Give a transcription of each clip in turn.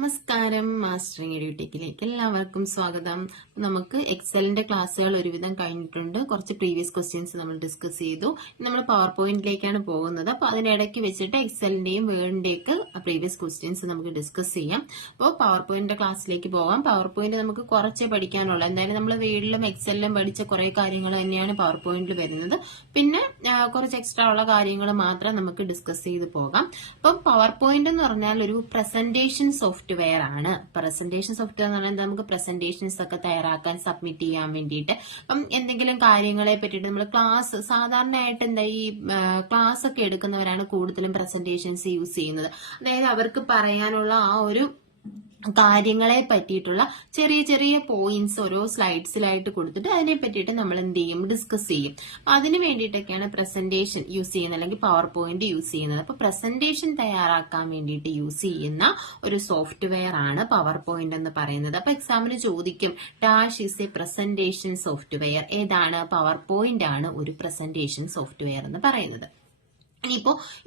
നമസ്കാരം, മാസ്റ്ററിംഗ് എഡ്യൂടെക്കിലേക്ക് എല്ലാവർക്കും സ്വാഗതം. നമുക്ക് എക്സലിന്റെ ക്ലാസ്സുകൾ ഒരുവിധം കഴിഞ്ഞിട്ടുണ്ട്. കുറച്ച് പ്രീവിയസ് ക്വസ്റ്റ്യൻസ് നമ്മൾ ഡിസ്കസ് ചെയ്തു. നമ്മൾ പവർ പോയിന്റിലേക്കാണ് പോകുന്നത്. അപ്പൊ അതിനിടയ്ക്ക് വെച്ചിട്ട് എക്സലിന്റെയും വേർഡിന്റെയൊക്കെ പ്രീവിയസ് ക്വസ്റ്റ്യൻസ് നമുക്ക് ഡിസ്കസ് ചെയ്യാം. അപ്പോൾ പവർ പോയിന്റിന്റെ ക്ലാസ്സിലേക്ക് പോകാം. പവർ പോയിന്റ് നമുക്ക് കുറച്ചേ പഠിക്കാനുള്ളൂ. എന്തായാലും നമ്മൾ വേർഡിലും എക്സലിലും പഠിച്ച കുറെ കാര്യങ്ങൾ തന്നെയാണ് പവർ പോയിന്റിൽ വരുന്നത്. പിന്നെ കുറച്ച് എക്സ്ട്രാ ഉള്ള കാര്യങ്ങൾ മാത്രം നമുക്ക് ഡിസ്കസ് ചെയ്ത് പോകാം. അപ്പം പവർ പോയിന്റ് എന്ന് പറഞ്ഞാൽ ഒരു പ്രസന്റേഷൻ സോഫ്റ്റ്വെയർ ആണ്. പ്രസന്റേഷൻ സോഫ്റ്റ്വെയർ എന്ന് പറഞ്ഞാൽ നമുക്ക് പ്രസന്റേഷൻസ് ഒക്കെ തയ്യാറാക്കാൻ സബ്മിറ്റ് ചെയ്യാൻ വേണ്ടിയിട്ട് അപ്പം എന്തെങ്കിലും കാര്യങ്ങളെ പറ്റിയിട്ട് നമ്മൾ സാധാരണയായിട്ട് ഈ ക്ലാസ് ഒക്കെ എടുക്കുന്നവരാണ് കൂടുതലും പ്രസന്റേഷൻസ് യൂസ് ചെയ്യുന്നത്. അതായത് അവർക്ക് പറയാനുള്ള ആ ഒരു കാര്യങ്ങളെ പറ്റിയിട്ടുള്ള ചെറിയ ചെറിയ പോയിന്റ്സ് ഓരോ സ്ലൈഡ്സിലായിട്ട് കൊടുത്തിട്ട് അതിനെ പറ്റിയിട്ട് നമ്മൾ എന്ത് ചെയ്യും, ഡിസ്കസ് ചെയ്യും. അപ്പൊ അതിന് വേണ്ടിയിട്ടൊക്കെയാണ് പ്രസന്റേഷൻ യൂസ് ചെയ്യുന്നത്, അല്ലെങ്കിൽ പവർ പോയിന്റ് യൂസ് ചെയ്യുന്നത്. അപ്പൊ പ്രസന്റേഷൻ തയ്യാറാക്കാൻ വേണ്ടിയിട്ട് യൂസ് ചെയ്യുന്ന ഒരു സോഫ്റ്റ്വെയർ ആണ് പവർ പോയിന്റ് എന്ന് പറയുന്നത്. അപ്പൊ എക്സാമിന് ചോദിക്കും, dash is A presentation software. ഏതാണ്? പവർ പോയിന്റ് ആണ് ഒരു പ്രസന്റേഷൻ സോഫ്റ്റ്വെയർ എന്ന് പറയുന്നത്.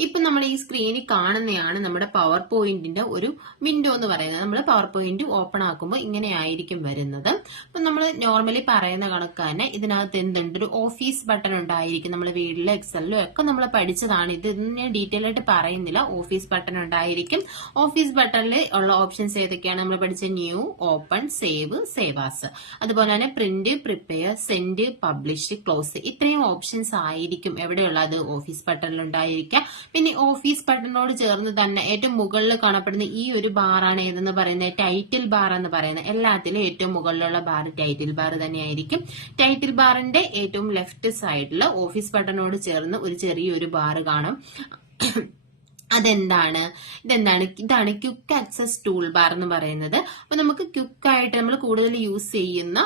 ഇപ്പൊ നമ്മൾ ഈ സ്ക്രീനിൽ കാണുന്നതാണ് നമ്മുടെ പവർ പോയിന്റിന്റെ ഒരു വിൻഡോ എന്ന് പറയുന്നത്. നമ്മൾ പവർ പോയിന്റ് ഓപ്പൺ ആക്കുമ്പോൾ ഇങ്ങനെ ആയിരിക്കും വരുന്നത്. അപ്പൊ നമ്മൾ നോർമലി പറയുന്ന കണക്ക് തന്നെ ഇതിനകത്ത് എന്തുണ്ട്, ഒരു ഓഫീസ് ബട്ടൺ ഉണ്ടായിരിക്കും. നമ്മൾ വീട്ടിലും എക്സലിലും ഒക്കെ നമ്മൾ പഠിച്ചതാണ്. ഇത് ഞാൻ ഡീറ്റെയിൽ ആയിട്ട് പറയുന്നില്ല. ഓഫീസ് ബട്ടൺ ഉണ്ടായിരിക്കും. ഓഫീസ് ബട്ടണിൽ ഉള്ള ഓപ്ഷൻസ് ഏതൊക്കെയാണ് നമ്മൾ പഠിച്ച? New, open, save, save as, അതുപോലെ തന്നെ print, prepare, send, publish, close. ഇത്രയും ഓപ്ഷൻസ് ആയിരിക്കും എവിടെയുള്ളത്? ഓഫീസ് ബട്ടണിലുണ്ടായിരിക്കും. പിന്നെ ഓഫീസ് ബട്ടണിനോട് ചേർന്ന് തന്നെ ഏറ്റവും മുകളിൽ കാണപ്പെടുന്ന ഈ ഒരു ബാറാണ് ഏതെന്ന് പറയുന്നത്? ടൈറ്റിൽ ബാർ എന്ന് പറയുന്നത്. എല്ലാത്തിലും ഏറ്റവും മുകളിലുള്ള ബാർ ടൈറ്റിൽ ബാർ തന്നെയായിരിക്കും. ടൈറ്റിൽ ബാറിന്റെ ഏറ്റവും ലെഫ്റ്റ് സൈഡിൽ ഓഫീസ് ബട്ടണിനോട് ചേർന്ന് ഒരു ചെറിയൊരു ബാർ കാണും. ഇതാണ് ക്വിക്ക് ആക്സസ് ടൂൾ ബാർ എന്ന് പറയുന്നത്. അപ്പൊ നമുക്ക് ക്വിക്കായിട്ട് നമ്മൾ കൂടുതൽ യൂസ് ചെയ്യുന്ന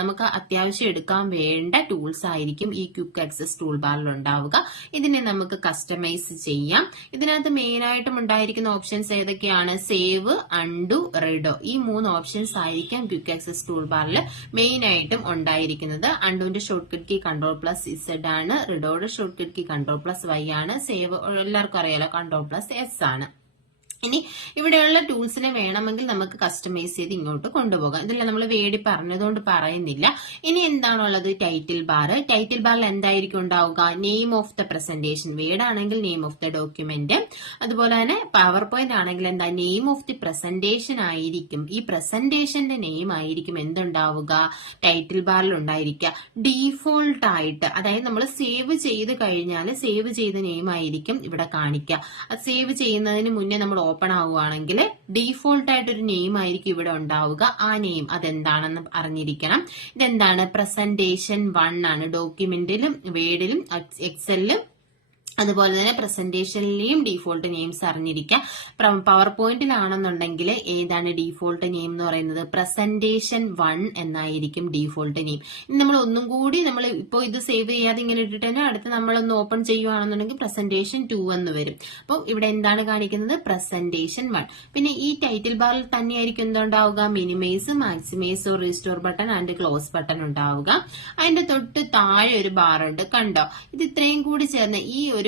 നമുക്ക് അത്യാവശ്യം എടുക്കാൻ വേണ്ട ടൂൾസ് ആയിരിക്കും ഈ ക്വിക്ക് ആക്സസ് ടൂൾ ബാറിൽ ഉണ്ടാവുക. ഇതിനെ നമുക്ക് കസ്റ്റമൈസ് ചെയ്യാം. ഇതിനകത്ത് മെയിൻ ആയിട്ടും ഉണ്ടായിരിക്കുന്ന ഓപ്ഷൻസ് ഏതൊക്കെയാണ്? Save, undo, redo. ഈ 3 ഓപ്ഷൻസ് ആയിരിക്കും ക്വിക്ക് ആക്സസ് ടൂൾ ബാറിൽ മെയിൻ ആയിട്ടും ഉണ്ടായിരിക്കുന്നത്. അൺഡുവിന്റെ ഷോർട്ട് കട്ട് കീ Ctrl+Z ആണ്. റിഡോയുടെ ഷോർട്ട് കട്ട് കീ Ctrl+Y ആണ്. സേവ് എല്ലാവർക്കും അറിയാലോ, Ctrl+S ആണ്. ഇനി ഇവിടെയുള്ള ടൂൾസിനെ വേണമെങ്കിൽ നമുക്ക് കസ്റ്റമൈസ് ചെയ്ത് ഇങ്ങോട്ട് കൊണ്ടുപോകാം. ഇതെല്ലാം നമ്മൾ വേടി പറഞ്ഞതുകൊണ്ട് പറയുന്നില്ല. ഇനി എന്താണുള്ളത്? Title bar. ടൈറ്റിൽ ബാറിൽ എന്തായിരിക്കും ഉണ്ടാവുക? Name of the presentation. വേർഡാണെങ്കിൽ നെയിം ഓഫ് ദ ഡോക്യുമെന്റ്. അതുപോലെ തന്നെ പവർ പോയിന്റ് ആണെങ്കിൽ എന്താ? നെയിം ഓഫ് ദി പ്രസന്റേഷൻ ആയിരിക്കും. ഈ പ്രസന്റേഷന്റെ നെയിം ആയിരിക്കും എന്തുണ്ടാവുക? ടൈറ്റിൽ ബാറിൽ ഉണ്ടായിരിക്കുക. ഡീഫോൾട്ട് ആയിട്ട്, അതായത് നമ്മൾ സേവ് ചെയ്ത് കഴിഞ്ഞാൽ സേവ് ചെയ്ത നെയിം ആയിരിക്കും ഇവിടെ കാണിക്കുക. അത് സേവ് ചെയ്യുന്നതിന് മുന്നേ നമ്മൾ ഓപ്പൺ ആവുകയാണെങ്കിൽ ഡീഫോൾട്ട് ആയിട്ടൊരു നെയിം ആയിരിക്കും ഇവിടെ ഉണ്ടാവുക. ആ നെയിം അതെന്താണെന്ന് അറിഞ്ഞിരിക്കണം. ഇതെന്താണ്? പ്രസന്റേഷൻ 1 ആണ്. ഡോക്യുമെന്റിലും വേർഡിലും എക്സലിലും അതുപോലെ തന്നെ പ്രസന്റേഷനിലെയും ഡീഫോൾട്ട് നെയിംസ് അറിഞ്ഞിരിക്കുക. പവർ പോയിന്റിലാണെന്നുണ്ടെങ്കിൽ ഏതാണ് ഡീഫോൾട്ട് നെയിം എന്ന് പറയുന്നത്? പ്രസന്റേഷൻ 1 എന്നായിരിക്കും ഡീഫോൾട്ട് നെയിം. ഇനി നമ്മൾ ഒന്നും കൂടി നമ്മൾ ഇപ്പോൾ ഇത് സേവ് ചെയ്യാതെ ഇങ്ങനെ ഇട്ടിട്ട് തന്നെ അടുത്ത് നമ്മളൊന്ന് ഓപ്പൺ ചെയ്യുകയാണെന്നുണ്ടെങ്കിൽ പ്രസന്റേഷൻ 2 എന്ന് വരും. അപ്പോൾ ഇവിടെ എന്താണ് കാണിക്കുന്നത്? പ്രസന്റേഷൻ 1. പിന്നെ ഈ ടൈറ്റിൽ ബാറിൽ തന്നെയായിരിക്കും എന്തുണ്ടാവുക? Minimise, maximise, restore button and close button ഉണ്ടാവുക. അതിന്റെ തൊട്ട് താഴെ ഒരു ബാർ ഉണ്ട്, കണ്ടോ? ഇത് ഇത്രയും കൂടി ചേർന്ന് ഈ ഒരു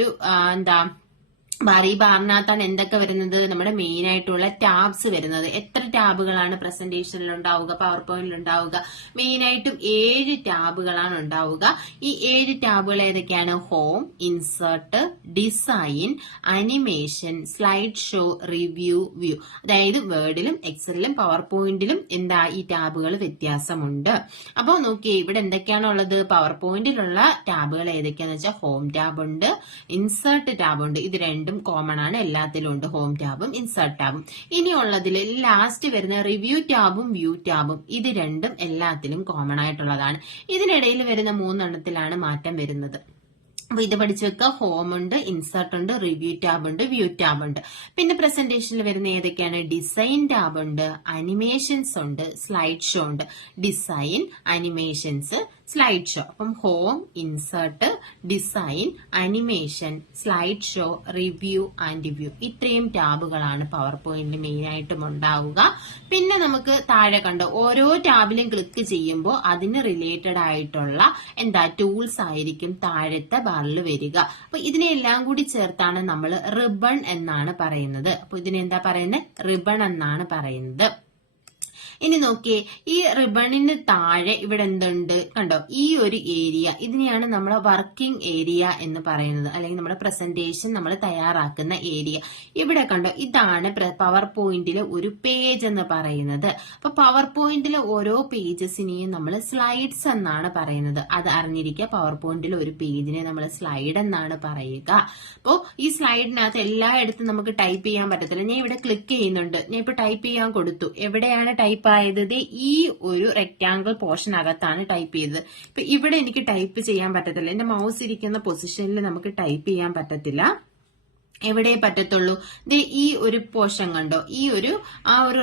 ഈ ബാറിനകത്താണ് എന്തൊക്കെ വരുന്നത്? നമ്മുടെ മെയിൻ ആയിട്ടുള്ള ടാബ്സ് വരുന്നത്. എത്ര ടാബുകളാണ് പ്രസന്റേഷനിൽ ഉണ്ടാവുക, പവർ പോയിന്റിൽ ഉണ്ടാവുക? മെയിൻ ആയിട്ടും 7 ടാബുകളാണ് ഉണ്ടാവുക. ഈ 7 ടാബുകൾ ഏതൊക്കെയാണ്? Home, insert, design, animation, slide show, review, view. അതായത് വേർഡിലും എക്സലിലും പവർ പോയിന്റിലും ഈ ടാബുകൾ വ്യത്യാസമുണ്ട്. അപ്പൊ നോക്കിയേ, ഇവിടെ എന്തൊക്കെയാണുള്ളത്? പവർ പോയിന്റിലുള്ള ടാബുകൾ ഏതൊക്കെയാന്ന് വെച്ചാൽ ഹോം ടാബ് ഉണ്ട്, ഇൻസേർട്ട് ടാബ് ഉണ്ട്. ഇത് രണ്ടും കോമൺ ആണ്, എല്ലാത്തിലും ഉണ്ട്, ഹോം ടാബും ഇൻസേർട്ട് ടാബും. ഇനിയുള്ളതിൽ ലാസ്റ്റ് വരുന്ന റിവ്യൂ ടാബും വ്യൂ ടാബും. ഇത് രണ്ടും എല്ലാത്തിലും കോമൺ ആയിട്ടുള്ളതാണ്. ഇതിനിടയിൽ വരുന്ന 3 എണ്ണത്തിലാണ് മാറ്റം വരുന്നത്. അപ്പൊ ഇത് പഠിച്ചു വെക്കുക. ഹോം ഉണ്ട്, ഇൻസേർട്ട് ഉണ്ട്, റിവ്യൂ ടാബ് ഉണ്ട്, വ്യൂ ടാബ് ഉണ്ട്. പിന്നെ പ്രസന്റേഷനിൽ വരുന്ന ഏതൊക്കെയാണ്? ഡിസൈൻ ടാബ് ഉണ്ട്, അനിമേഷൻസ് ഉണ്ട്, സ്ലൈഡ് ഷോ ഉണ്ട്. Design, animations, slide show. അപ്പം home, insert, design, animation, slide show, review and view, ഇത്രയും ടാബുകളാണ് പവർ പോയിന്റിൽ മെയിൻ ആയിട്ടും ഉണ്ടാവുക. പിന്നെ നമുക്ക് താഴെ കണ്ടോ ഓരോ ടാബിലും ക്ലിക്ക് ചെയ്യുമ്പോൾ അതിന് റിലേറ്റഡ് ആയിട്ടുള്ള ടൂൾസ് ആയിരിക്കും താഴത്തെ ബാറിൽ വരിക. അപ്പൊ ഇതിനെല്ലാം കൂടി ചേർത്താണ് നമ്മൾ റിബൺ എന്നാണ് പറയുന്നത്. അപ്പൊ ഇതിനെന്താ പറയുന്നത്? റിബൺ എന്നാണ് പറയുന്നത്. ഇനി നോക്കിയേ, ഈ റിബണിന് താഴെ ഇവിടെ എന്തുണ്ട് കണ്ടോ? ഈ ഒരു ഏരിയ, ഇതിനെയാണ് നമ്മൾ വർക്കിംഗ് ഏരിയ എന്ന് പറയുന്നത്, അല്ലെങ്കിൽ നമ്മുടെ പ്രസന്റേഷൻ നമ്മൾ തയ്യാറാക്കുന്ന ഏരിയ. ഇവിടെ കണ്ടോ, ഇതാണ് പവർ പോയിന്റിലെ ഒരു പേജ് എന്ന് പറയുന്നത്. അപ്പൊ പവർ പോയിന്റിലെ ഓരോ പേജസിനെയും നമ്മൾ സ്ലൈഡ്സ് എന്നാണ് പറയുന്നത്. അത് അറിഞ്ഞിരിക്കുക, പവർ പോയിന്റിലെ ഒരു പേജിനെ നമ്മൾ സ്ലൈഡ് എന്നാണ് പറയുക. അപ്പോ ഈ സ്ലൈഡിനകത്ത് എല്ലായിടത്തും നമുക്ക് ടൈപ്പ് ചെയ്യാൻ പറ്റത്തില്ല. ഞാൻ ഇവിടെ ക്ലിക്ക് ചെയ്യുന്നുണ്ട്, ഞാൻ ഇപ്പൊ ടൈപ്പ് ചെയ്യാൻ കൊടുത്തു. എവിടെയാണ് ടൈപ്പ് ആയത്? ഈ ഒരു റെക്ടാങ്കിൾ പോർഷനകത്താണ് ടൈപ്പ് ചെയ്തത്. ഇപ്പൊ ഇവിടെ എനിക്ക് ടൈപ്പ് ചെയ്യാൻ പറ്റത്തില്ല. എന്റെ മൗസ് ഇരിക്കുന്ന പൊസിഷനിൽ നമുക്ക് ടൈപ്പ് ചെയ്യാൻ പറ്റത്തില്ല. എവിടെ പറ്റത്തുള്ളൂ? ഈ ഒരു പോർഷൻ കണ്ടോ, ഈ ഒരു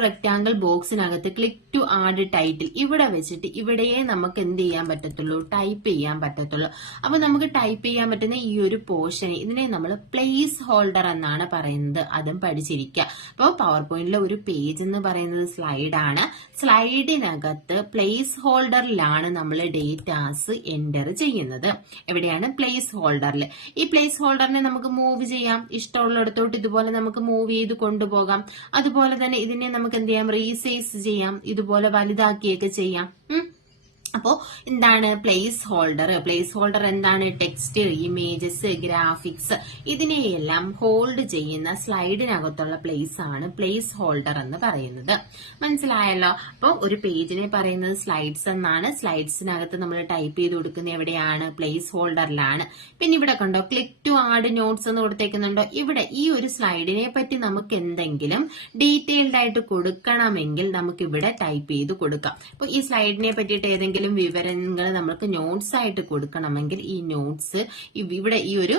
റെക്ടാങ്കിൾ ബോക്സിനകത്ത് ക്ലിക്ക് ടു ആഡ് ടൈറ്റിൽ ഇവിടെ വെച്ചിട്ട് ഇവിടെയേ നമുക്ക് എന്ത് ചെയ്യാൻ പറ്റത്തുള്ളൂ? ടൈപ്പ് ചെയ്യാൻ പറ്റത്തുള്ളൂ. അപ്പൊ നമുക്ക് ടൈപ്പ് ചെയ്യാൻ പറ്റുന്ന ഈ ഒരു പോർഷനെ, ഇതിനെ നമ്മൾ പ്ലേസ് ഹോൾഡർ എന്നാണ് പറയുന്നത്. അതും പഠിച്ചിരിക്കുക. അപ്പോൾ പവർ പോയിന്റിലെ ഒരു പേജ് എന്ന് പറയുന്നത് സ്ലൈഡാണ്. സ്ലൈഡിനകത്ത് പ്ലേസ് ഹോൾഡറിലാണ് നമ്മൾ ഡേറ്റാസ് എൻ്റർ ചെയ്യുന്നത്. എവിടെയാണ്? പ്ലേസ് ഹോൾഡറിൽ. ഈ പ്ലേസ് ഹോൾഡറിനെ നമുക്ക് മൂവ് ചെയ്യാം, ഇഷ്ടമുള്ളിടത്തോട്ട് ഇതുപോലെ നമുക്ക് മൂവ് ചെയ്ത് കൊണ്ടുപോകാം. അതുപോലെ തന്നെ ഇതിനെ നമുക്ക് എന്ത് ചെയ്യാം? റീസൈസ് ചെയ്യാം, ഇതുപോലെ വലുതാക്കിയൊക്കെ ചെയ്യാം. അപ്പോ എന്താണ് പ്ലേസ് ഹോൾഡർ? പ്ലേസ് ഹോൾഡർ എന്താണ്? ടെക്സ്റ്റ്, ഇമേജസ്, ഗ്രാഫിക്സ് ഇതിനെയെല്ലാം ഹോൾഡ് ചെയ്യുന്ന സ്ലൈഡിനകത്തുള്ള പ്ലേസ് ആണ് പ്ലേസ് ഹോൾഡർ എന്ന് പറയുന്നത്. മനസ്സിലായല്ലോ? അപ്പോൾ ഒരു പേജിനെ പറയുന്നത് സ്ലൈഡ്സ് എന്നാണ്. സ്ലൈഡ്സിനകത്ത് നമ്മൾ ടൈപ്പ് ചെയ്ത് കൊടുക്കുന്ന എവിടെയാണ്? പ്ലേസ് ഹോൾഡറിലാണ്. പിന്നെ ഇവിടെ കണ്ടോ ക്ലിക്ക് ടു ആഡ് നോട്ട്സ് എന്ന് കൊടുത്തേക്കുന്നുണ്ടോ? ഇവിടെ ഈ ഒരു സ്ലൈഡിനെ പറ്റി നമുക്ക് എന്തെങ്കിലും ഡീറ്റെയിൽഡ് ആയിട്ട് കൊടുക്കണമെങ്കിൽ നമുക്ക് ഇവിടെ ടൈപ്പ് ചെയ്ത് കൊടുക്കാം. അപ്പൊ ഈ സ്ലൈഡിനെ പറ്റിയിട്ട് ഏതെങ്കിലും വിവരങ്ങൾ നമുക്ക് നോട്ട്സ് ആയിട്ട് കൊടുക്കണമെങ്കിൽ ഈ നോട്ട്സ് ഇവിടെ ഈ ഒരു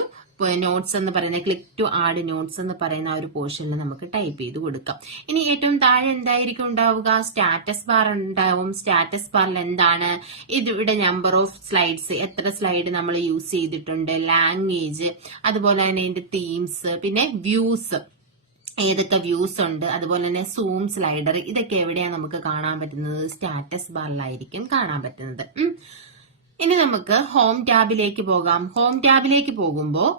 നോട്ട്സ് എന്ന് പറയുന്ന ക്ലിക്ക് ടു ആഡ് നോട്ട്സ് എന്ന് പറയുന്ന ആ ഒരു പോർഷനിൽ നമുക്ക് ടൈപ്പ് ചെയ്ത് കൊടുക്കാം. ഇനി ഏറ്റവും താഴെ എന്തായിരിക്കും ഉണ്ടാവുക? സ്റ്റാറ്റസ് ബാർ ഉണ്ടാവും. സ്റ്റാറ്റസ് ബാറിൽ എന്താണ്? ഇവിടെ നമ്പർ ഓഫ് സ്ലൈഡ്സ്, എത്ര സ്ലൈഡ് നമ്മൾ യൂസ് ചെയ്തിട്ടുണ്ട്, ലാംഗ്വേജ്, അതുപോലെ തന്നെ ഇതിന്റെ തീംസ്, പിന്നെ വ്യൂസ്, ഏതൊക്കെ വ്യൂസ് ഉണ്ട്, അതുപോലെ തന്നെ സൂം സ്ലൈഡർ, ഇതൊക്കെ എവിടെയാണ് നമുക്ക് കാണാൻ പറ്റുന്നത്? സ്റ്റാറ്റസ് ബാറിലായിരിക്കും കാണാൻ പറ്റുന്നത്. ഇനി നമുക്ക് ഹോം ടാബിലേക്ക് പോകാം. ഹോം ടാബിലേക്ക് പോകുമ്പോൾ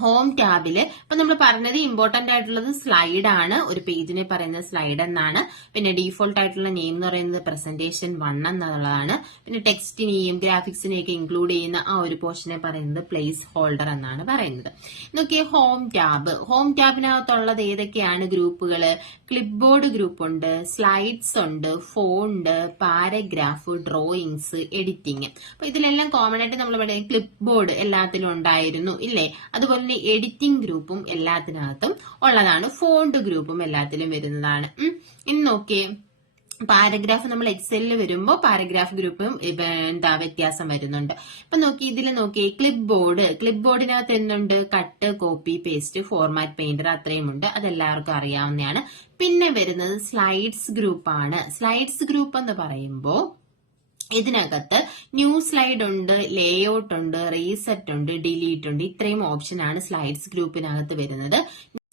ഹോം ടാബില് ഇപ്പൊ നമ്മൾ പറഞ്ഞത് ഇമ്പോർട്ടന്റ് ആയിട്ടുള്ളത് സ്ലൈഡ് ആണ്. ഒരു പേജിനെ പറയുന്നത് സ്ലൈഡ് എന്നാണ്. പിന്നെ ഡീഫോൾട്ട് ആയിട്ടുള്ള നെയിം എന്ന് പറയുന്നത് പ്രസന്റേഷൻ 1 എന്നുള്ളതാണ്. പിന്നെ ടെക്സ്റ്റിനെയും ഗ്രാഫിക്സിനെയൊക്കെ ഇൻക്ലൂഡ് ചെയ്യുന്ന ആ ഒരു പോർഷനെ പറയുന്നത് പ്ലേസ് ഹോൾഡർ എന്നാണ് പറയുന്നത്. നോക്കിയേ ഹോം ടാബ്. ഹോം ടാബിനകത്തുള്ളത് ഏതൊക്കെയാണ് ഗ്രൂപ്പുകള്? ക്ലിപ്പ് ബോർഡ് ഗ്രൂപ്പ് ഉണ്ട്, സ്ലൈഡ്സ് ഉണ്ട്, ഫോണ്ട്, പാരഗ്രാഫ്, ഡ്രോയിങ്സ്, എഡിറ്റിംഗ്. അപ്പൊ ഇതിലെല്ലാം കോമൺ ആയിട്ട് നമ്മൾ പറയുന്നത് ക്ലിപ്പ് ബോർഡ് എല്ലാത്തിലും ഉണ്ടായിരുന്നു ഇല്ലേ? അതുപോലെ തന്നെ എഡിറ്റിംഗ് ഗ്രൂപ്പും എല്ലാത്തിനകത്തും ഉള്ളതാണ്. ഫോണ്ട് ഗ്രൂപ്പും എല്ലാത്തിലും വരുന്നതാണ്. ഇനി നോക്കിയേ പാരഗ്രാഫ് നമ്മൾ എക്സലിൽ വരുമ്പോൾ പാരഗ്രാഫ് ഗ്രൂപ്പും വ്യത്യാസം വരുന്നുണ്ട്. ഇപ്പൊ നോക്കി ഇതിൽ നോക്കി ക്ലിപ്പ് ബോർഡ്. ക്ലിപ്പ് ബോർഡിനകത്ത് എന്തുണ്ട്? Cut, copy, paste, format, painter, അത്രയും ഉണ്ട്. അതെല്ലാവർക്കും അറിയാവുന്നതാണ്. പിന്നെ വരുന്നത് സ്ലൈഡ്സ് ഗ്രൂപ്പാണ്. സ്ലൈഡ്സ് ഗ്രൂപ്പ് എന്ന് പറയുമ്പോൾ ഇതിനകത്ത് ന്യൂ സ്ലൈഡ് ഉണ്ട്, ലേഔട്ട് ഉണ്ട്, റീസെറ്റ് ഉണ്ട്, ഡിലീറ്റ് ഉണ്ട്. ഇത്രയും ഓപ്ഷനാണ് സ്ലൈഡ്സ് ഗ്രൂപ്പിനകത്ത് വരുന്നത്.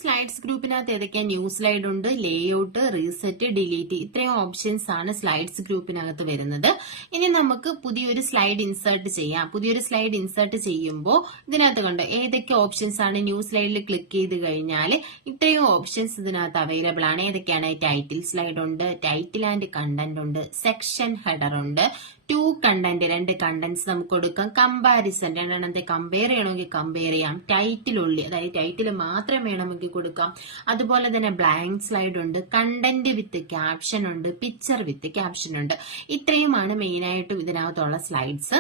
സ്ലൈഡ്സ് ഗ്രൂപ്പിനകത്ത് ഏതൊക്കെയാ? ന്യൂ സ്ലൈഡ് ഉണ്ട്, ലേഔട്ട്, റീസെറ്റ്, ഡിലീറ്റ്, ഇത്രയും ഓപ്ഷൻസ് ആണ് സ്ലൈഡ്സ് ഗ്രൂപ്പിനകത്ത് വരുന്നത്. ഇനി നമുക്ക് പുതിയൊരു സ്ലൈഡ് ഇൻസേർട്ട് ചെയ്യാം. പുതിയൊരു സ്ലൈഡ് ഇൻസേർട്ട് ചെയ്യുമ്പോൾ ഇതിനകത്ത് കണ്ടോ ഏതൊക്കെ ഓപ്ഷൻസ് ആണ്? ന്യൂ സ്ലൈഡിൽ ക്ലിക്ക് ചെയ്ത് കഴിഞ്ഞാൽ ഇത്രയും ഓപ്ഷൻസ് ഇതിനകത്ത് അവൈലബിൾ ആണ്. ഏതൊക്കെയാണ്? ടൈറ്റിൽ സ്ലൈഡ് ഉണ്ട്, ടൈറ്റിൽ ആൻഡ് കണ്ടന്റ് ഉണ്ട്, സെക്ഷൻ ഹെഡർ ഉണ്ട്, ടു കണ്ടന്റ്, 2 കണ്ടന്റ്സ് നമുക്ക് കൊടുക്കാം, കമ്പാരിസൺ, രണ്ടെണ്ണത്തെ കമ്പയർ ചെയ്യണമെങ്കിൽ കമ്പയർ ചെയ്യാം, ടൈറ്റിൽ ഉള്ളി, അതായത് ടൈറ്റിൽ മാത്രം വേണമെങ്കിൽ കൊടുക്കാം. അതുപോലെ തന്നെ ബ്ലാങ്ക് സ്ലൈഡ് ഉണ്ട്, കണ്ടന്റ് വിത്ത് ക്യാപ്ഷൻ ഉണ്ട്, പിക്ചർ വിത്ത് ക്യാപ്ഷൻ ഉണ്ട്. ഇത്രയുമാണ് മെയിൻ ആയിട്ടും ഇതിനകത്തുള്ള സ്ലൈഡ്സ്.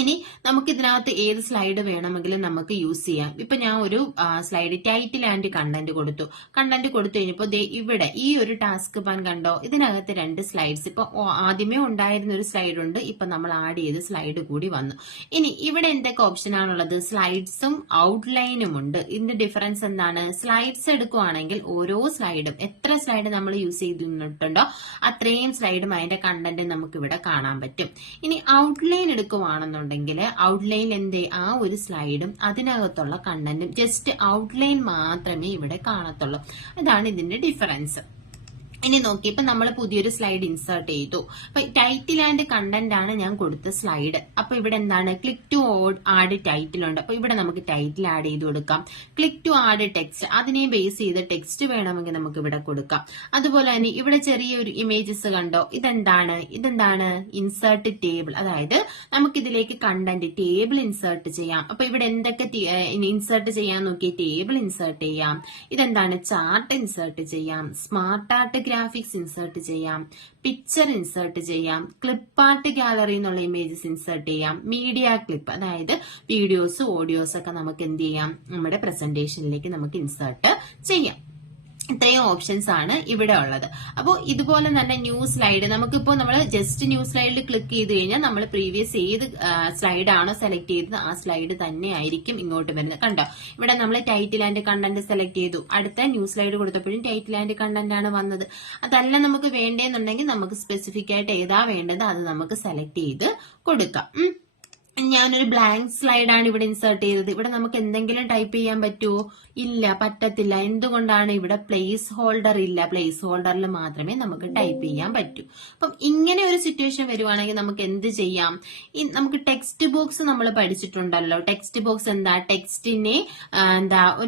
ഇനി നമുക്ക് ഇതിനകത്ത് ഏത് സ്ലൈഡ് വേണമെങ്കിലും നമുക്ക് യൂസ് ചെയ്യാം. ഇപ്പൊ ഞാൻ ഒരു സ്ലൈഡ് ടൈറ്റിൽ ആൻഡ് കണ്ടന്റ് കൊടുത്തു. കണ്ടന്റ് കൊടുത്തു കഴിഞ്ഞപ്പോൾ ഇവിടെ ഈ ഒരു ടാസ്ക് ബാൻ കണ്ടോ, ഇതിനകത്ത് 2 സ്ലൈഡ്സ്. ഇപ്പൊ ആദ്യമേ ഉണ്ടായിരുന്ന ഒരു സ്ലൈഡ് ഉണ്ട്, ഇപ്പൊ നമ്മൾ ആഡ് ചെയ്ത് സ്ലൈഡ് കൂടി വന്നു. ഇനി ഇവിടെ എന്തൊക്കെ ഓപ്ഷൻ ആണുള്ളത്? സ്ലൈഡ്സും ഔട്ട്ലൈനും ഉണ്ട്. ഇതിന്റെ ഡിഫറൻസ് എന്താണ്? സ്ലൈഡ്സ് എടുക്കുവാണെങ്കിൽ ഓരോ സ്ലൈഡും എത്ര സ്ലൈഡ് നമ്മൾ യൂസ് ചെയ്തിട്ടുണ്ടോ അത്രയും സ്ലൈഡും അതിന്റെ കണ്ടന്റും നമുക്ക് ഇവിടെ കാണാൻ പറ്റും. ഇനി ഔട്ട്ലൈൻ എടുക്കുവാണെന്നുണ്ടെങ്കിൽ ഔട്ട്ലൈനിൽ ആ ഒരു സ്ലൈഡും അതിനകത്തുള്ള കണ്ടന്റും ജസ്റ്റ് ഔട്ട്ലൈൻ മാത്രമേ ഇവിടെ കാണത്തുള്ളൂ. അതാണ് ഇതിന്റെ ഡിഫറൻസ്. ഇനി നോക്കി, ഇപ്പൊ നമ്മൾ പുതിയൊരു സ്ലൈഡ് ഇൻസേർട്ട് ചെയ്തു. അപ്പൊ ടൈറ്റിൽ ആൻഡ് കണ്ടന്റ് ആണ് ഞാൻ കൊടുത്ത സ്ലൈഡ്. അപ്പൊ ഇവിടെ എന്താണ്? ക്ലിക്ക് ടു ആഡ് ടൈറ്റിൽ ഉണ്ട്. അപ്പൊ ഇവിടെ നമുക്ക് ടൈറ്റിൽ ആഡ് ചെയ്ത് കൊടുക്കാം. ക്ലിക്ക് ടു ആഡ് ടെക്സ്റ്റ്, അതിനെ ബേസ് ചെയ്ത് ടെക്സ്റ്റ് വേണമെങ്കിൽ നമുക്ക് ഇവിടെ കൊടുക്കാം. അതുപോലെ തന്നെ ഇവിടെ ചെറിയൊരു ഇമേജസ് കണ്ടോ, ഇതെന്താണ്? Insert table. അതായത് നമുക്ക് ഇതിലേക്ക് കണ്ടന്റ് ടേബിൾ ഇൻസേർട്ട് ചെയ്യാം. അപ്പൊ ഇവിടെ എന്തൊക്കെ ഇൻസേർട്ട് ചെയ്യാൻ നോക്കി? ടേബിൾ ഇൻസേർട്ട് ചെയ്യാം. ഇതെന്താണ്? ചാർട്ട് ഇൻസേർട്ട് ചെയ്യാം. സ്മാർട്ട് ആർട്ട് ഗ്രാഫിക്സ് ഇൻസേർട്ട് ചെയ്യാം. പിക്ചർ ഇൻസേർട്ട് ചെയ്യാം. ക്ലിപ്പ് ആർട്ട് ഗാലറി എന്നുള്ള ഇമേജസ് ഇൻസേർട്ട് ചെയ്യാം. മീഡിയ ക്ലിപ്പ്, അതായത് വീഡിയോസ് ഓഡിയോസ് ഒക്കെ നമുക്ക് എന്ത് ചെയ്യാം? നമ്മുടെ പ്രസന്റേഷനിലേക്ക് നമുക്ക് ഇൻസേർട്ട് ചെയ്യാം. ഇത്രയും ഓപ്ഷൻസ് ആണ് ഇവിടെ ഉള്ളത്. അപ്പോൾ ഇതുപോലെ തന്നെ ന്യൂ സ്ലൈഡ്, നമുക്കിപ്പോൾ നമ്മൾ ജസ്റ്റ് ന്യൂ സ്ലൈഡിൽ ക്ലിക്ക് ചെയ്ത് കഴിഞ്ഞാൽ നമ്മൾ പ്രീവിയസ് ഏത് സ്ലൈഡ് ആണോ സെലക്ട് ചെയ്തത് ആ സ്ലൈഡ് തന്നെ ആയിരിക്കും ഇങ്ങോട്ട് വരുന്നത്. കണ്ടോ, ഇവിടെ നമ്മൾ ടൈറ്റിൽ ആൻഡ് കണ്ടന്റ് സെലക്ട് ചെയ്തു. അടുത്ത ന്യൂ സ്ലൈഡ് കൊടുത്തപ്പോഴും ടൈറ്റിൽ ആൻഡ് കണ്ടന്റ് ആണ് വന്നത്. അതല്ല നമുക്ക് വേണ്ടതെന്നുണ്ടെങ്കിൽ നമുക്ക് സ്പെസിഫിക് ആയിട്ട് ഏതാ വേണ്ടത് അത് നമുക്ക് സെലക്ട് ചെയ്ത് കൊടുക്കാം. ഞാനൊരു ബ്ലാങ്ക് സ്ലൈഡാണ് ഇവിടെ ഇൻസേർട്ട് ചെയ്തത്. ഇവിടെ നമുക്ക് എന്തെങ്കിലും ടൈപ്പ് ചെയ്യാൻ പറ്റുമോ? ഇല്ല, പറ്റത്തില്ല. എന്തുകൊണ്ടാണ്? ഇവിടെ പ്ലേസ് ഹോൾഡർ ഇല്ല. പ്ലേസ് ഹോൾഡറിൽ മാത്രമേ നമുക്ക് ടൈപ്പ് ചെയ്യാൻ പറ്റൂ. അപ്പം ഇങ്ങനെ ഒരു സിറ്റുവേഷൻ വരുവാണെങ്കിൽ നമുക്ക് എന്ത് ചെയ്യാം? നമുക്ക് ടെക്സ്റ്റ് ബോക്സ് നമ്മൾ പഠിച്ചിട്ടുണ്ടല്ലോ. ടെക്സ്റ്റ് ബോക്സ് എന്താ?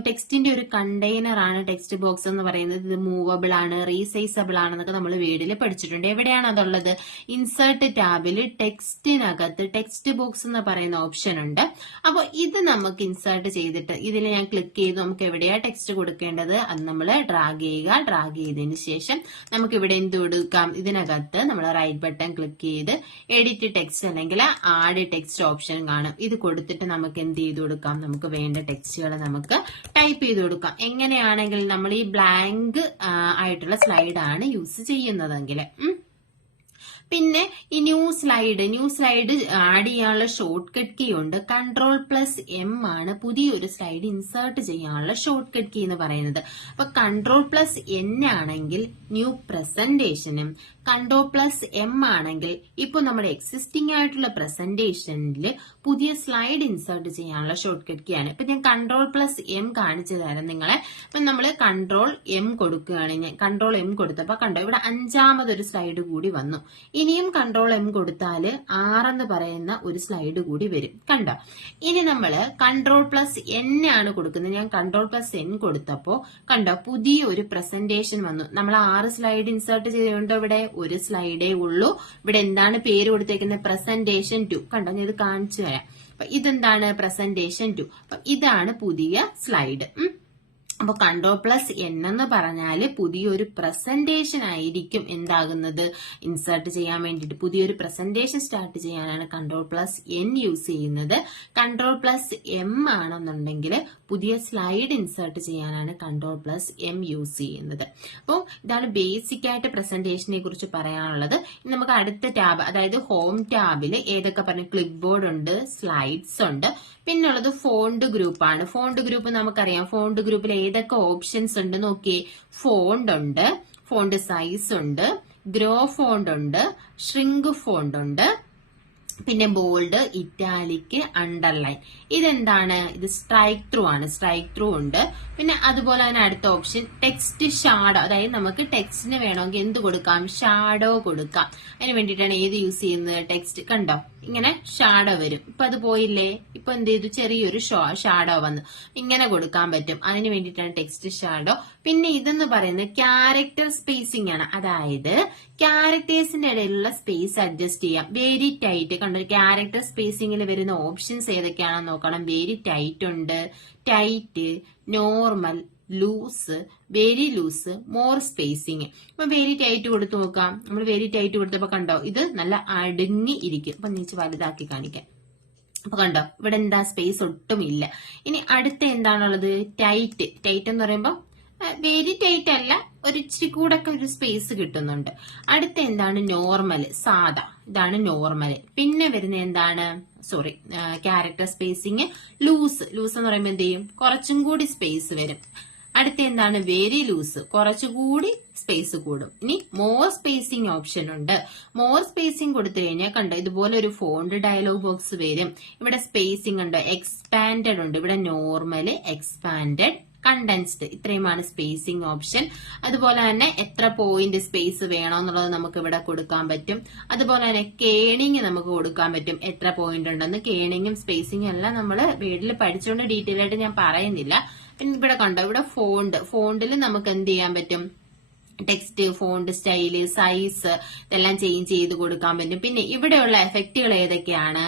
ടെക്സ്റ്റിന്റെ ഒരു കണ്ടെയ്നർ ആണ് ടെക്സ്റ്റ് ബോക്സ് എന്ന് പറയുന്നത്. ഇത് മൂവബിൾ ആണ്, റീസൈസബിൾ ആണെന്നൊക്കെ നമ്മൾ വീഡിയോയിൽ പഠിച്ചിട്ടുണ്ട്. എവിടെയാണ് അതുള്ളത്? ഇൻസേർട്ട് ടാബിൽ ടെക്സ്റ്റിനകത്ത് ടെക്സ്റ്റ് ബോക്സ് എന്ന് പറയുന്ന ഓപ്ഷൻ ഉണ്ട്. അപ്പൊ ഇത് നമുക്ക് ഇൻസേർട്ട് ചെയ്തിട്ട് ഇതിൽ ഞാൻ ക്ലിക്ക് ചെയ്ത് നമുക്ക് എവിടെയാ ടെക്സ്റ്റ് കൊടുക്കേണ്ടത് അത് നമ്മൾ ഡ്രാഗ് ചെയ്യുക. ഡ്രാഗ് ചെയ്തതിന് ശേഷം നമുക്ക് ഇവിടെ എന്ത് കൊടുക്കാം? ഇതിനകത്ത് നമ്മൾ റൈറ്റ് ബട്ടൺ ക്ലിക്ക് ചെയ്ത് എഡിറ്റ് ടെക്സ്റ്റ് അല്ലെങ്കിൽ ആഡ് ടെക്സ്റ്റ് ഓപ്ഷൻ കാണും. ഇത് കൊടുത്തിട്ട് നമുക്ക് എന്ത് ചെയ്ത് കൊടുക്കാം? നമുക്ക് വേണ്ട ടെക്സ്റ്റുകൾ നമുക്ക് ടൈപ്പ് ചെയ്ത് കൊടുക്കാം. എങ്ങനെയാണെങ്കിൽ നമ്മൾ ഈ ബ്ലാങ്ക് ആയിട്ടുള്ള സ്ലൈഡാണ് യൂസ് ചെയ്യുന്നതെങ്കിൽ. പിന്നെ ഈ ന്യൂ സ്ലൈഡ് ആഡ് ചെയ്യാനുള്ള ഷോർട്ട് കട്ട് കീ ഉണ്ട്. Ctrl+M ആണ് പുതിയൊരു സ്ലൈഡ് ഇൻസേർട്ട് ചെയ്യാനുള്ള ഷോർട്ട് കട്ട് കീ എന്ന് പറയുന്നത്. അപ്പൊ Ctrl+N ആണെങ്കിൽ ന്യൂ പ്രസന്റേഷനും, Ctrl+M ആണെങ്കിൽ ഇപ്പൊ നമ്മുടെ എക്സിസ്റ്റിംഗ് ആയിട്ടുള്ള പ്രസന്റേഷനിൽ പുതിയ സ്ലൈഡ് ഇൻസേർട്ട് ചെയ്യാനുള്ള ഷോർട്ട് കട്ട് കീ ആണ്. ഇപ്പൊ ഞാൻ Ctrl+M കാണിച്ചു തരാം നിങ്ങളെ. ഇപ്പൊ നമ്മൾ Ctrl+M കൊടുക്കുകയാണ്. Ctrl+M കൊടുത്തപ്പോ കണ്ടോ, ഇവിടെ 5ാമതൊരു സ്ലൈഡ് കൂടി വന്നു. ഇനിയും Ctrl+M കൊടുത്താൽ 6 എന്ന് പറയുന്ന ഒരു സ്ലൈഡ് കൂടി വരും. കണ്ടോ, ഇനി നമ്മൾ Ctrl+N ആണ് കൊടുക്കുന്നത്. ഞാൻ Ctrl+N കൊടുത്തപ്പോ കണ്ടോ പുതിയ ഒരു പ്രസന്റേഷൻ വന്നു. നമ്മൾ 6 സ്ലൈഡ് ഇൻസേർട്ട് ചെയ്തുകൊണ്ട് ഇവിടെ ഒരു സ്ലൈഡേ ഉള്ളൂ. ഇവിടെ എന്താണ് പേര് കൊടുത്തേക്കുന്നത്? പ്രസന്റേഷൻ 2. കണ്ടോ, ഞാൻ ഇത് കാണിച്ചു തരാം. അപ്പൊ ഇതെന്താണ്? പ്രസന്റേഷൻ 2. അപ്പൊ ഇതാണ് പുതിയ സ്ലൈഡ്. അപ്പൊ Ctrl+N എന്ന് പറഞ്ഞാല് പുതിയൊരു പ്രസന്റേഷൻ ആയിരിക്കും എന്താകുന്നത്? ഇൻസേർട്ട് ചെയ്യാൻ വേണ്ടിയിട്ട് പുതിയൊരു പ്രസന്റേഷൻ സ്റ്റാർട്ട് ചെയ്യാനാണ് Ctrl+N യൂസ് ചെയ്യുന്നത്. Ctrl+M ആണെന്നുണ്ടെങ്കിൽ പുതിയ സ്ലൈഡ് ഇൻസേർട്ട് ചെയ്യാനാണ് Ctrl+M യൂസ് ചെയ്യുന്നത്. അപ്പോൾ ഇതാണ് ബേസിക് ആയിട്ട് പ്രസന്റേഷനെ കുറിച്ച് പറയാനുള്ളത്. ഇനി നമുക്ക് അടുത്ത ടാബ്, അതായത് ഹോം ടാബിൽ ഏതൊക്കെ പറഞ്ഞു? ക്ലിപ്പ് ബോർഡ് ഉണ്ട്, സ്ലൈഡ്സ് ഉണ്ട്, പിന്നെ ഉള്ളത് ഫോണ്ട് ഗ്രൂപ്പ് ആണ്. ഫോണ്ട് ഗ്രൂപ്പ് നമുക്കറിയാം. ഫോണ്ട് ഗ്രൂപ്പിൽ ഏതൊക്കെ ഓപ്ഷൻസ് ഉണ്ട് നോക്കിയേ? ഫോണ്ട് ഉണ്ട്, ഫോണ്ട് സൈസ് ഉണ്ട്, ഗ്രോ ഫോണ്ട് ഉണ്ട്, ഷ്രിങ്ക് ഫോണ്ട് ഉണ്ട്, പിന്നെ ബോൾഡ്, ഇറ്റാലിക്, അണ്ടർലൈൻ. ഇതെന്താണ്? ഇത് സ്ട്രൈക്ക് ത്രൂ ആണ്. സ്ട്രൈക്ക് ത്രൂ ഉണ്ട്. പിന്നെ അതുപോലെ തന്നെ അടുത്ത ഓപ്ഷൻ ടെക്സ്റ്റ് ഷാഡോ, അതായത് നമുക്ക് ടെക്സ്റ്റിന് വേണമെങ്കിൽ എന്ത് കൊടുക്കാം? ഷാഡോ കൊടുക്കാം. അതിന് വേണ്ടിയിട്ടാണ് ഏത് യൂസ് ചെയ്യുന്നത്? ടെക്സ്റ്റ്. കണ്ടോ, ഇങ്ങനെ ഷാഡോ വരും. ഇപ്പൊ അത് പോയില്ലേ? ഇപ്പൊ എന്ത് ചെയ്തു? ചെറിയൊരു ഷാഡോ വന്നു. ഇങ്ങനെ കൊടുക്കാൻ പറ്റും. അതിന് വേണ്ടിയിട്ടാണ് ടെക്സ്റ്റ് ഷാഡോ. പിന്നെ ഇതെന്ന് പറയുന്നത് ക്യാരക്ടർ സ്പേസിംഗ് ആണ്. അതായത് ക്യാരക്ടേഴ്സിന്റെ ഇടയിലുള്ള സ്പേസ് അഡ്ജസ്റ്റ് ചെയ്യാം. Very tight. കണ്ടോ, ക്യാരക്ടർ സ്പേസിംഗിൽ വരുന്ന ഓപ്ഷൻസ് ഏതൊക്കെയാണെന്ന് നോക്കണം. വെരി ടൈറ്റ് ഉണ്ട്, tight, normal, loose, very loose, more spacing. അപ്പൊ വെരി ടൈറ്റ് കൊടുത്തു നോക്കാം. നമ്മൾ വെരി ടൈറ്റ് കൊടുത്തപ്പോ കണ്ടോ ഇത് നല്ല അടുങ്ങി ഇരിക്കും. അപ്പൊ നീച്ച് വലുതാക്കി കാണിക്കാം. അപ്പൊ കണ്ടോ ഇവിടെ എന്താ സ്പേസ് ഒട്ടും ഇല്ല. ഇനി അടുത്ത എന്താണുള്ളത്, ടൈറ്റ്. ടൈറ്റ് എന്ന് പറയുമ്പോൾ വെരി ടൈറ്റ് അല്ല, ഒരു ഇച്ചിരി കൂടെ ഒക്കെ ഒരു സ്പേസ് കിട്ടുന്നുണ്ട്. അടുത്ത എന്താണ്, നോർമൽ, സാധാ. ഇതാണ് നോർമൽ. പിന്നെ വരുന്ന എന്താണ്, sorry, character spacing loose. Loose എന്ന് പറയുമ്പോൾ എന്ത് ചെയ്യും, കുറച്ചും കൂടി സ്പേസ് വരും. അടുത്ത എന്താണ്, വെരി ലൂസ്, കുറച്ചുകൂടി സ്പേസ് കൂടും. ഇനി മോർ സ്പേസിംഗ് ഓപ്ഷൻ ഉണ്ട്. മോർ സ്പേസിംഗ് കൊടുത്തു കഴിഞ്ഞാൽ കണ്ടോ ഇതുപോലെ ഒരു ഫോണ്ട് ഡയലോഗ് ബോക്സ് വരും. ഇവിടെ സ്പേസിംഗ് ഉണ്ട്, എക്സ്പാൻഡഡ് ഉണ്ട്, ഇവിടെ നോർമൽ, എക്സ്പാൻഡഡ്, കണ്ടൻസ്ഡ്, ഇത്രയുമാണ് സ്പേസിംഗ് ഓപ്ഷൻ. അതുപോലെ തന്നെ എത്ര പോയിന്റ് സ്പേസ് വേണമെന്നുള്ളത് നമുക്ക് ഇവിടെ കൊടുക്കാൻ പറ്റും. അതുപോലെ തന്നെ കേണിങ് നമുക്ക് കൊടുക്കാൻ പറ്റും, എത്ര പോയിന്റ് ഉണ്ടെന്ന്. കേണിങ്ങും സ്പേസിംഗും എല്ലാം നമ്മൾ വീട്ടിൽ പഠിച്ചുകൊണ്ട് ഡീറ്റെയിൽ ആയിട്ട് ഞാൻ പറയുന്നില്ല. പിന്നെ ഇവിടെ കണ്ടോ ഇവിടെ ഫോണ്ടിൽ നമുക്ക് എന്ത് ചെയ്യാൻ പറ്റും, ടെക്സ്റ്റ്, ഫോണ്ട് സ്റ്റൈല്, സൈസ് ഇതെല്ലാം ചേഞ്ച് ചെയ്ത് കൊടുക്കാൻ പറ്റും. പിന്നെ ഇവിടെയുള്ള എഫക്റ്റുകൾ ഏതൊക്കെയാണ്,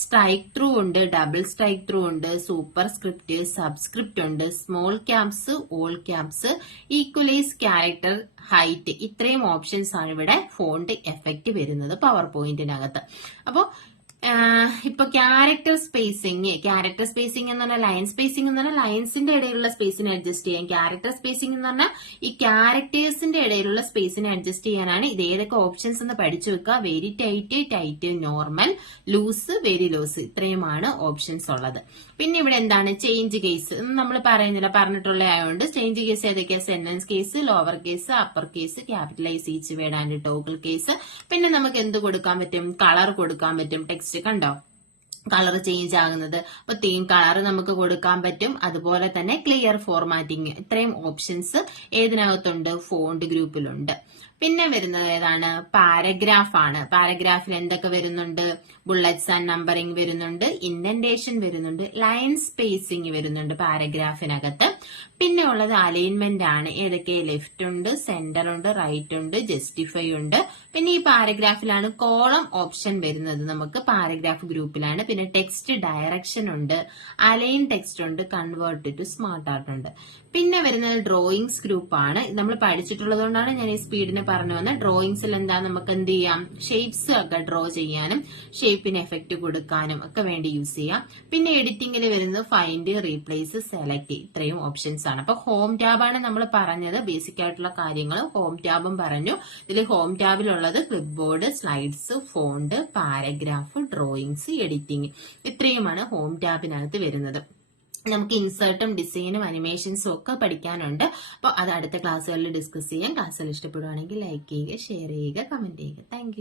സ്ട്രൈക്ക് ത്രൂ ഉണ്ട്, ഡബിൾ സ്ട്രൈക്ക് ത്രൂ ഉണ്ട്, സൂപ്പർ സ്ക്രിപ്റ്റ്, സബ്സ്ക്രിപ്റ്റ് ഉണ്ട്, small caps, all caps, equalise character height. ഇത്രയും ഓപ്ഷൻസ് ആണ് ഇവിടെ ഫോണ്ട് എഫക്റ്റ് വരുന്നത് പവർ പോയിന്റിനകത്ത്. അപ്പോ ഇപ്പൊ ക്യാരക്ടർ സ്പേസിംഗ് എന്ന് പറഞ്ഞാൽ ലൈൻ സ്പേസിംഗ് എന്ന് പറഞ്ഞാൽ ലൈൻസിന്റെ ഇടയിലുള്ള സ്പേസിനെ അഡ്ജസ്റ്റ് ചെയ്യാൻ. ക്യാരക്ടർ സ്പേസിംഗ് എന്ന് പറഞ്ഞാൽ ഈ ക്യാരക്ടേഴ്സിന്റെ ഇടയിലുള്ള സ്പേസിനെ അഡ്ജസ്റ്റ് ചെയ്യാനാണ്. ഇത് ഏതൊക്കെ ഓപ്ഷൻസ് എന്ന് പഠിച്ചു വെക്കുക. Very tight, tight, normal, loose, very loose, ഇത്രയുമാണ് ഓപ്ഷൻസ് ഉള്ളത്. പിന്നെ ഇവിടെ എന്താണ്, ചേഞ്ച് കേസ് നമ്മൾ പറഞ്ഞിട്ടുള്ള ആയതുകൊണ്ട് ചേഞ്ച് കേസ് ഏതൊക്കെയാ, sentence case, lower case, upper case, capitalise each word and toggle case. പിന്നെ നമുക്ക് എന്ത് കൊടുക്കാൻ പറ്റും, കളർ കൊടുക്കാൻ പറ്റും. ടെക്സ്റ്റ് കണ്ടോ കളർ ചേഞ്ച് ആകുന്നത്. അപ്പൊ തീം കളർ നമുക്ക് കൊടുക്കാൻ പറ്റും. അതുപോലെ തന്നെ ക്ലിയർ ഫോർമാറ്റിംഗ്. ഇത്രയും ഓപ്ഷൻസ് ഏതിനകത്തുണ്ട്, ഫോണ്ട് ഗ്രൂപ്പിലുണ്ട്. പിന്നെ വരുന്നത് ഏതാണ്, പാരഗ്രാഫ് ആണ്. പാരഗ്രാഫിൽ എന്തൊക്കെ വരുന്നുണ്ട്, ബുള്ളറ്റ്സ് ആൻഡ് നമ്പറിംഗ് വരുന്നുണ്ട്, ഇൻഡന്റേഷൻ വരുന്നുണ്ട്, ലൈൻ സ്പേസിംഗ് വരുന്നുണ്ട് പാരഗ്രാഫിനകത്ത്. പിന്നെ ഉള്ളത് അലൈൻമെന്റ് ആണ്. ഏതൊക്കെ, ലെഫ്റ്റ് ഉണ്ട്, സെന്റർ ഉണ്ട്, റൈറ്റ് ഉണ്ട്, ജസ്റ്റിഫൈ ഉണ്ട്. പിന്നെ ഈ പാരഗ്രാഫിലാണ് കോളം ഓപ്ഷൻ വരുന്നത് നമുക്ക് പാരഗ്രാഫ് ഗ്രൂപ്പിലാണ്. പിന്നെ ടെക്സ്റ്റ് ഡയറക്ഷൻ ഉണ്ട്, അലൈൻ ടെക്സ്റ്റ് ഉണ്ട്, കൺവേർട്ട് ടു സ്മാർട്ട് ആർട്ട് ഉണ്ട്. പിന്നെ വരുന്നത് ഡ്രോയിങ്സ് ഗ്രൂപ്പ് ആണ്. നമ്മൾ പഠിച്ചിട്ടുള്ളത് കൊണ്ടാണ് ഞാൻ ഈ സ്പീഡിന് പറഞ്ഞു വന്നത്. ഡ്രോയിങ്സിൽ എന്താ, നമുക്ക് എന്ത് ചെയ്യാം, ഷേപ്സ് ഒക്കെ ഡ്രോ ചെയ്യാനും ഷേപ്പിന് എഫക്ട് കൊടുക്കാനും ഒക്കെ വേണ്ടി യൂസ് ചെയ്യാം. പിന്നെ എഡിറ്റിംഗിൽ വരുന്നത് ഫൈൻഡ്, റീപ്ലേസ്, സെലക്ട്, ഇത്രയും ഓപ്ഷൻസ് ആണ്. അപ്പൊ ഹോം ടാബാണ് നമ്മൾ പറഞ്ഞത്. ബേസിക് ആയിട്ടുള്ള കാര്യങ്ങൾ ഹോം ടാബും പറഞ്ഞു. ഇതിൽ ഹോം ടാബിലുള്ളത് clipboard, slides, font, paragraph, drawings, editing, ഇത്രയുമാണ് ഹോം ടാബിനകത്ത് വരുന്നത്. നമുക്ക് ഇൻസേർട്ടും ഡിസൈനും അനിമേഷൻസും ഒക്കെ പഠിക്കാനുണ്ട്. അപ്പോൾ അത് അടുത്ത ക്ലാസ്സുകളിൽ ഡിസ്കസ് ചെയ്യാം. ക്ലാസ്സുകൾ ഇഷ്ടപ്പെടുവാണെങ്കിൽ ലൈക്ക് ചെയ്യുക, ഷെയർ ചെയ്യുക, കമന്റ് ചെയ്യുക. താങ്ക്